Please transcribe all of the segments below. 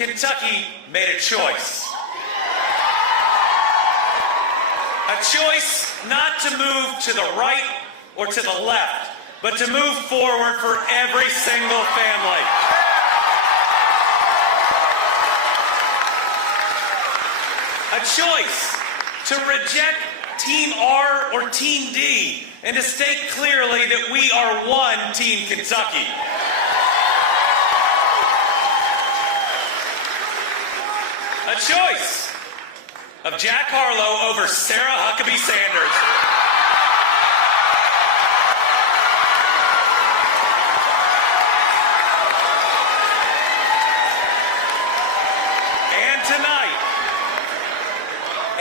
Kentucky made a choice. A choice not to move to the right or to the left, but to move forward for every single family. A choice to reject Team R or Team D and to state clearly that we are one Team Kentucky. A choice of Jack Harlow over Sarah Huckabee Sanders.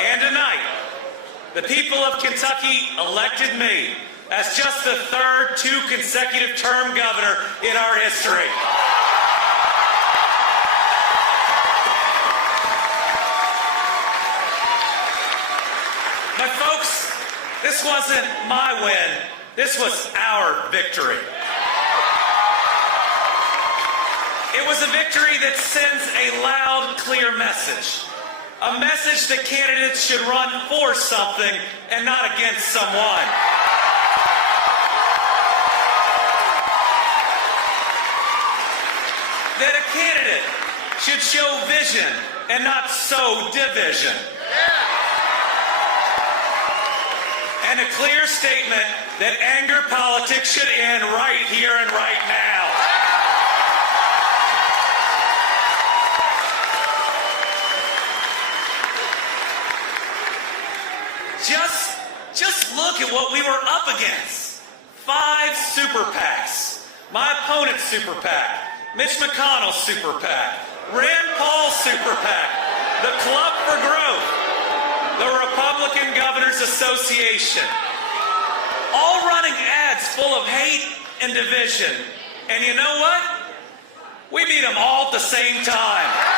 And tonight, the people of Kentucky elected me as just the third two-consecutive term governor in our history. But folks, this wasn't my win. This was our victory. It was a victory that sends a loud, clear message. A message that candidates should run for something and not against someone. That a candidate should show vision and not sow division. And a clear statement that anger politics should end right here and right now. Just look at what we were up against. 5 super PACs. My opponent's super PAC, Mitch McConnell's super PAC, Rand Paul's super PAC, the Club for Growth, the Republican Governors Association, all running ads full of hate and division. And you know what? We beat them all at the same time.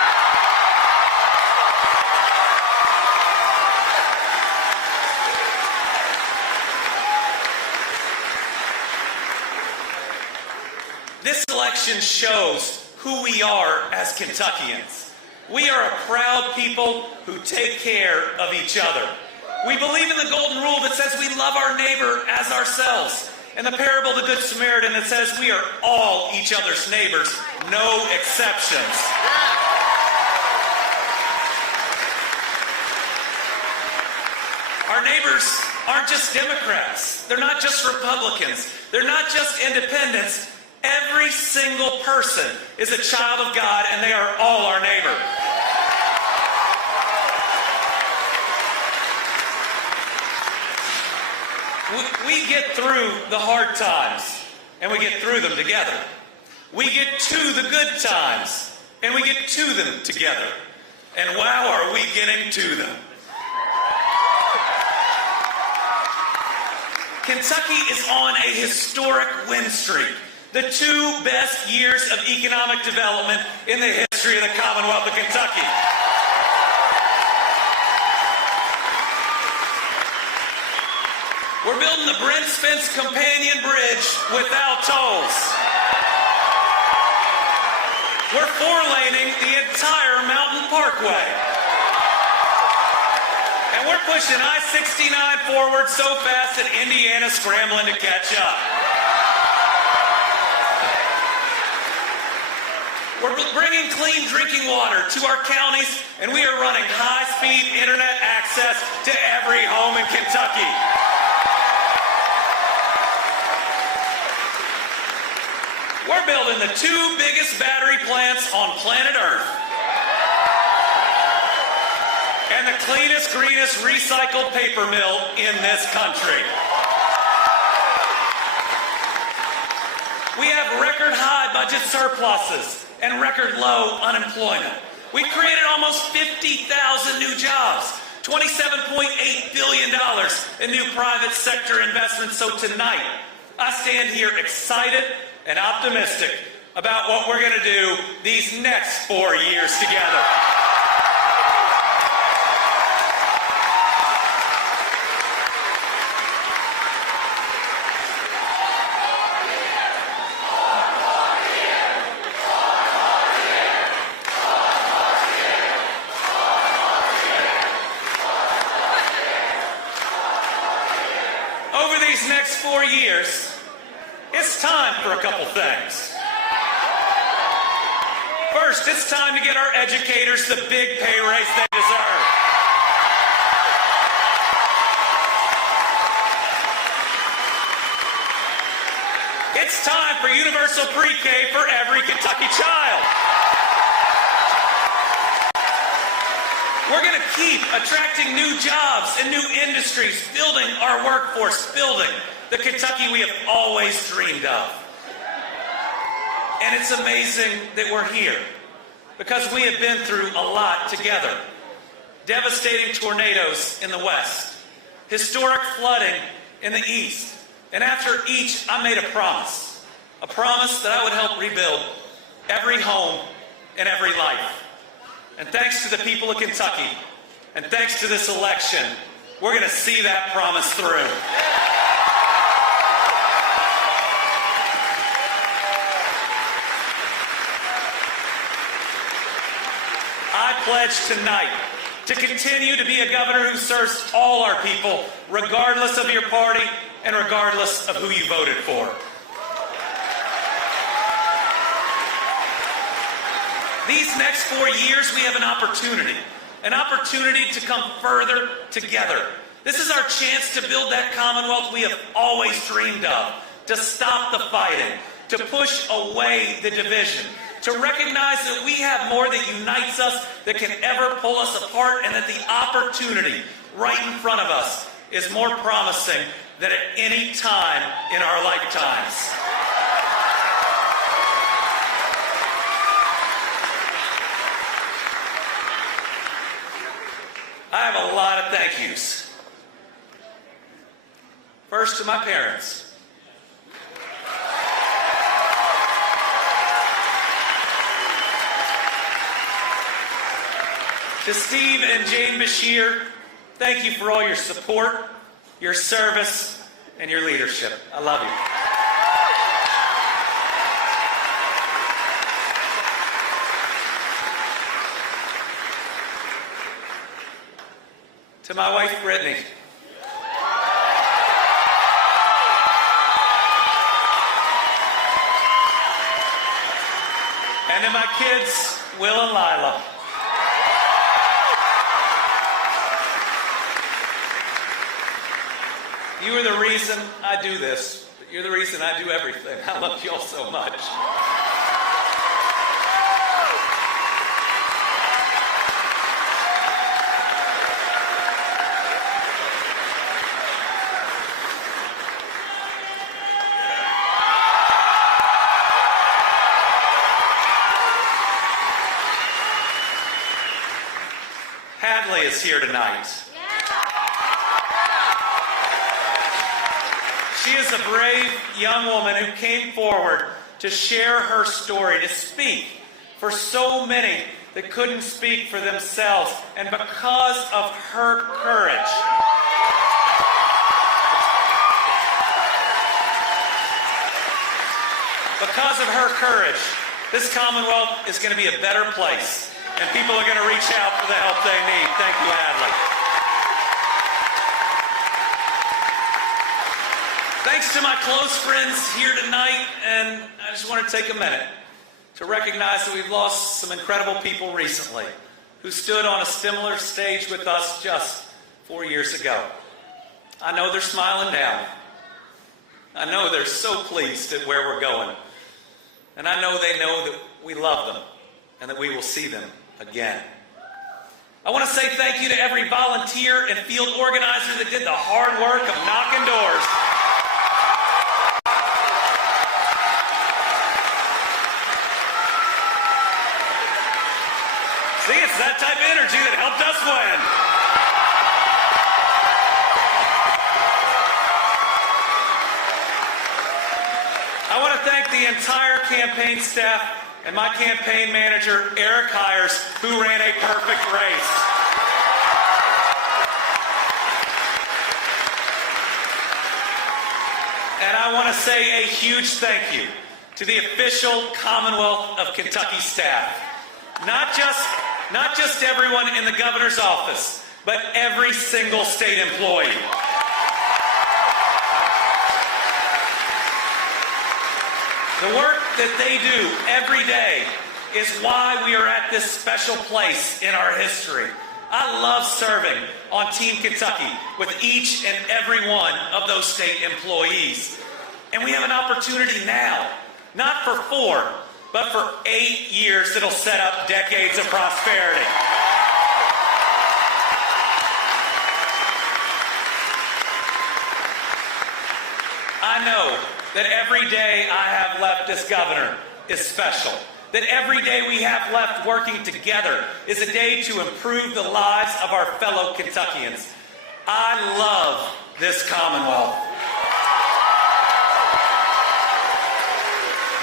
This election shows who we are as Kentuckians. We are a proud people who take care of each other. We believe in the golden rule that says we love our neighbor as ourselves, and the parable of the Good Samaritan that says we are all each other's neighbors, no exceptions. Our neighbors aren't just Democrats. They're not just Republicans. They're not just independents. Every single person is a child of God, and they are all our neighbor. We get through the hard times, and we get through them together. We get to the good times, and we get to them together. And wow, are we getting to them. Kentucky is on a historic win streak. The 2 best years of economic development in the history of the Commonwealth of Kentucky. We're building the Brent Spence Companion Bridge without tolls. We're 4-laning the entire Mountain Parkway. And we're pushing I-69 forward so fast that Indiana's scrambling to catch up. We're bringing clean drinking water to our counties, and we are running high-speed internet access to every home in Kentucky. We're building the 2 biggest battery plants on planet Earth. And the cleanest, greenest recycled paper mill in this country. We have record high budget surpluses and record low unemployment. We created almost 50,000 new jobs, $27.8 billion in new private sector investments. So tonight, I stand here excited and optimistic about what we're going to do these next 4 years together. Over these next 4 years, it's time for a couple things. First, it's time to get our educators the big pay raise they deserve. It's time for universal pre-K for every Kentucky child. We're going to keep attracting new jobs and new industries, building our workforce, building the Kentucky we have always dreamed of. And it's amazing that we're here because we have been through a lot together. Devastating tornadoes in the west, historic flooding in the east, and after each, I made a promise that I would help rebuild every home and every life. And thanks to the people of Kentucky, and thanks to this election, we're going to see that promise through. I pledge tonight to continue to be a governor who serves all our people, regardless of your party and regardless of who you voted for. These next 4 years, we have an opportunity to come further together. This is our chance to build that Commonwealth we have always dreamed of, to stop the fighting, to push away the division, to recognize that we have more that unites us that can ever pull us apart, and that the opportunity right in front of us is more promising than at any time in our lifetimes. I have a lot of thank yous. First, to my parents. To Steve and Jane Beshear, thank you for all your support, your service, and your leadership. I love you. To my wife, Brittany. And to my kids, Will and Lila. You are the reason I do this, but you're the reason I do everything. I love you all so much. Hadley is here tonight. She is a brave young woman who came forward to share her story, to speak for so many that couldn't speak for themselves. And because of her courage, this Commonwealth is going to be a better place. And people are going to reach out for the help they need. Thank you, Hadley. Thanks to my close friends here tonight, and I just want to take a minute to recognize that we've lost some incredible people recently who stood on a similar stage with us just 4 years ago. I know they're smiling now. I know they're so pleased at where we're going. And I know they know that we love them and that we will see them again. I want to say thank you to every volunteer and field organizer that did the hard work of knocking doors. See, it's that type of energy that helped us win. I want to thank the entire campaign staff and my campaign manager, Eric Hires, who ran a perfect race. And I want to say a huge thank you to the official Commonwealth of Kentucky staff. Not just everyone in the governor's office, but every single state employee. The work that they do every day is why we are at this special place in our history. I love serving on Team Kentucky with each and every one of those state employees. And we have an opportunity now, not for 4, but for 8 years that'll set up decades of prosperity. I know that every day I have left as governor is special. That every day we have left working together is a day to improve the lives of our fellow Kentuckians. I love this Commonwealth.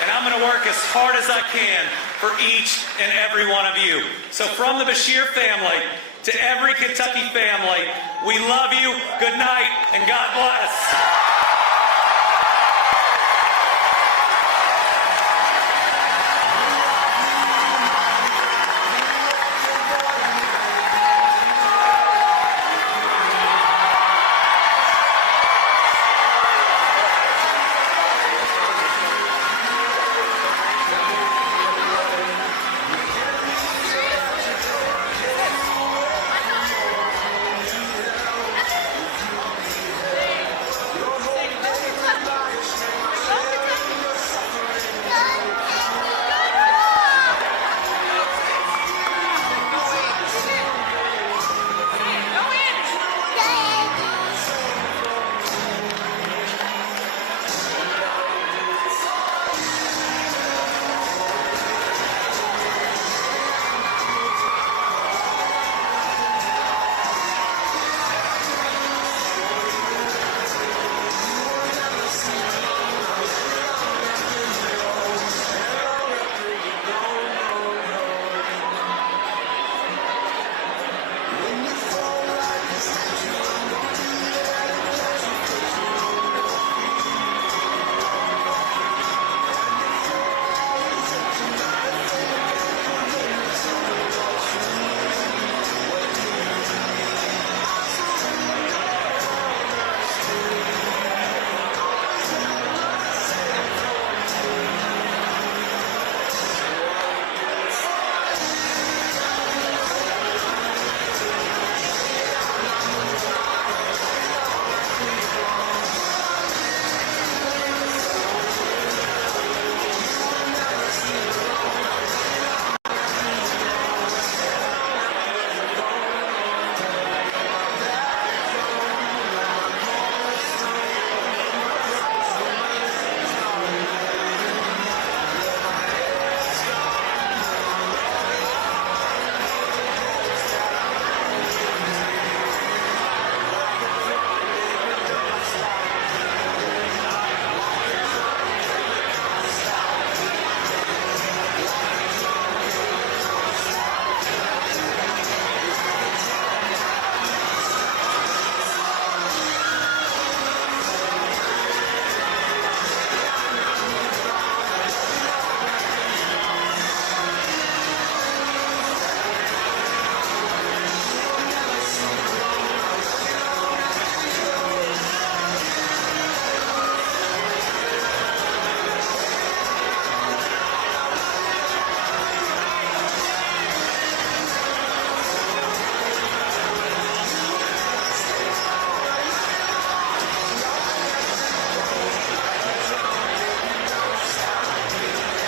And I'm going to work as hard as I can for each and every one of you. So from the Beshear family to every Kentucky family, we love you, good night, and God bless.